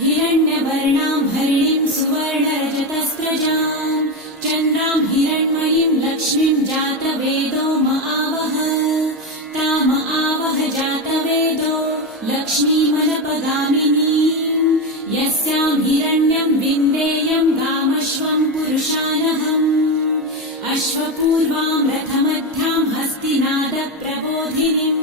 हिरण्यवर्णां हरिणीं सुवर्णरजतस्रजां चन्द्रां हिरण्मयीं लक्ष्मीं जातवेदो महावः ताम आवह जातवेदो लक्ष्मीमनपगामिनीं यस्यां हिरण्यं विन्देयं गामश्वं पुरुषानहम् अश्वपूर्वां रथमध्यां हस्तिनादप्रबोधिनीं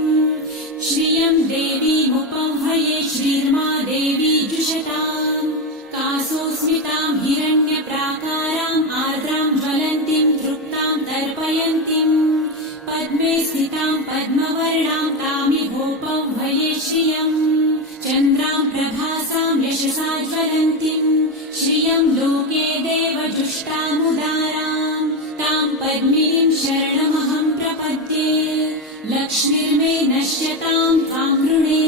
श्रियं देवीमुपह्वये श्रीर्मा देवी जुषताम् कासोऽस्मितां हिरण्यप्राकाराम् आर्द्रां ज्वलन्तीं तृप्तां तर्पयन्तीं पद्मे स्थितां पद्मवर्णां तामिहोपह्वये श्रियम् चन्द्रां प्रभासां यशसा ज्वलन्तीं श्रियं लोके देवजुष्टामुदारां तां पद्मिनीं शरणमहं प्रपद्ये लक्ष्मीर्मे नश्यतां त्वां वृणे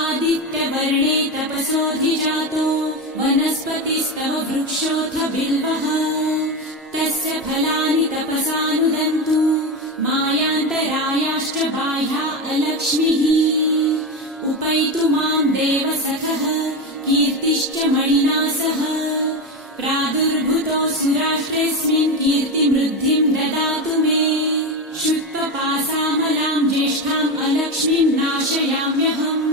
आदित्यवर्णे तपसोऽधिजातो वनस्पतिस्तव वृक्षोऽथ बिल्वः तस्य फलानि तपसानुदन्तु मायान्तरायाश्च बाह्या अलक्ष्मीः उपैतु मां देवसखः कीर्तिश्च मणिना सह प्रादुर्भूतो सुराष्ट्रेऽस्मिन् कीर्तिमृद्धिं ददातु मे शुत्वपासामलां ज्येष्ठाम् अलक्ष्मीं नाशयाम्यहम्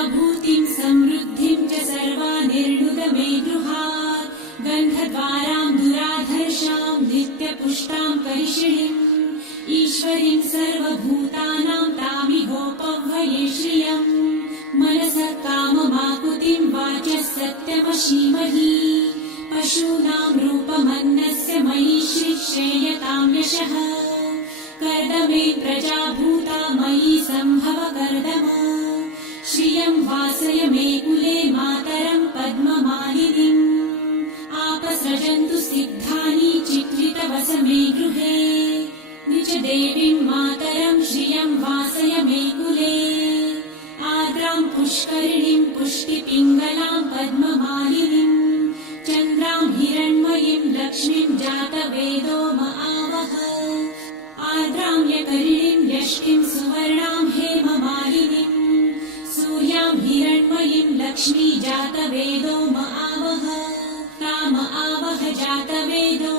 अभूतिं समृद्धिं च सर्वानिर्णुद मे गृहात् गन्धद्वारां दुराधर्षां नित्यपुष्टां करिषिणीम् ईश्वरीं सर्वभूतानां तामिहोपह्वये श्रियम् मनसः काममाकुतिं वाचः सत्यमशीमहि पशूनां रूपमन्नस्य मयि श्रेयतां यशः कर्दमे प्रजाभूता मयि सम्भव कर्दम श्रियं वासय मे कुले मातरं पद्ममालिनीम् आपसृजन्तु सिद्धानि चित्रितवस मे गृहे निज देवीं मातरं श्रियं वासय मे कुले आर्द्रां पुष्करिणीं पुष्टिपिङ्गलां पद्ममालिनीं चन्द्रां हिरण्मयीं लक्ष्मीं जातवेदो महावः आर्द्रां यकरिणीं यष्टिं सुवर्णां हेममालिनीं सूर्यां हिरण्मयीं लक्ष्मी जातवेदो महावः ताम आवह जातवेदो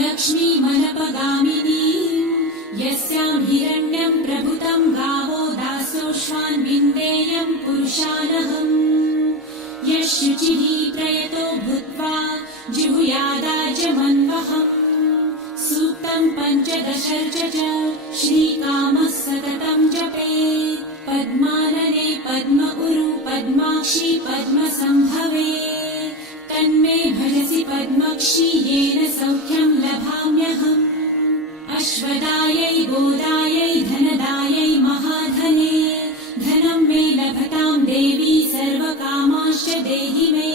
लक्ष्मीमनपगामिनीं यस्यां हिरण्यं प्रभुतं गावो दासोऽश्वान् विन्देयं पुरुषानहम् यः शुचिः प्रयतो भूत्वा जिहुयादाजमन्वहम् सूक्तं पञ्चदशर्च च श्रीकामः सततं जपेत् पद्मानने पद्म उरु पद्माक्षी पद्मसम्भवे तन्मे भजसि पद्मक्षी येन सौख्यं लभाम्यहम् अश्वदायै गोदायै धनदायै महाधने धनं मे लभतां देवी सर्वकामाश्च देहि मे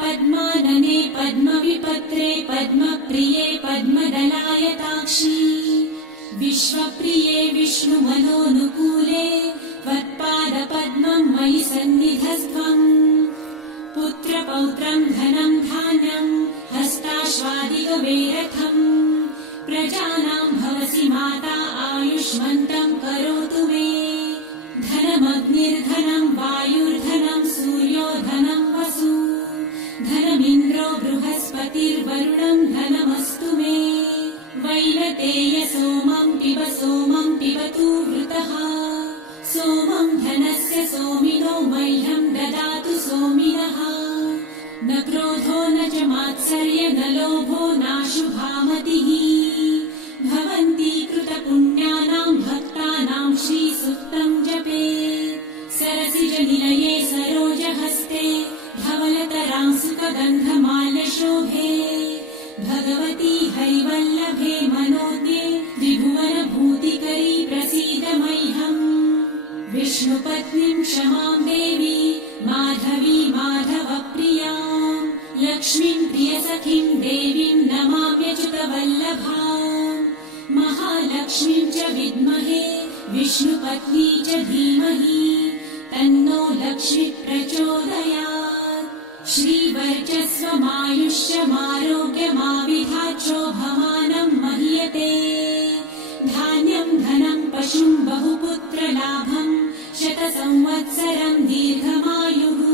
पद्मानने पद्मविपत्रे पद्मप्रिये पद्मदलायताक्षी विश्वप्रिये विष्णुमनोनुकूले त्वत्पादपद्मं मयि सन्निधस्त्वम् पुत्रपौत्रं धनं धान्यं हस्ताश्वादिगवेरथम् प्रजानां भवसि माता आयुष्मन्तं करोतु मे धनमग्निर्धनं वायुर्धनं सूर्यो धनं वसु धनमिन्द्रो बृहस्पतिर्वरुणं धनमस्तु मे वैनतेय सोमं पिबतु वृतः सोमं धनस्य सोमिनो मह्यं ददातु सोमिनः न क्रोधो न च मात्सर्य न लोभो नाशुभामतिः भवन्ति कृतपुण्यानां भक्तानां श्रीसूक्तं जपेत् सरसिजनिलये सरोजहस्ते धवलतरां सुखगन्धमाल्यशोभे भगवती हरिवल्लभे मनोज्ञे त्रिभुवनभूतिकरी प्रसीद मह्यम् विष्णुपत्नीं क्षमां देवी माधवी माधवप्रियां लक्ष्मीं प्रियसखीं देवीं नमाम्यच्युतवल्लभाम् महालक्ष्मीं च विद्महे विष्णुपत्नी च धीमहि तन्नो लक्ष्मी प्रचोदयात् श्रीवर्चस्वमायुष्यमारोग्यमाविधाचोभमानं महीयते पशुं बहुपुत्रलाभं शतसंवत्सरं दीर्घमायुः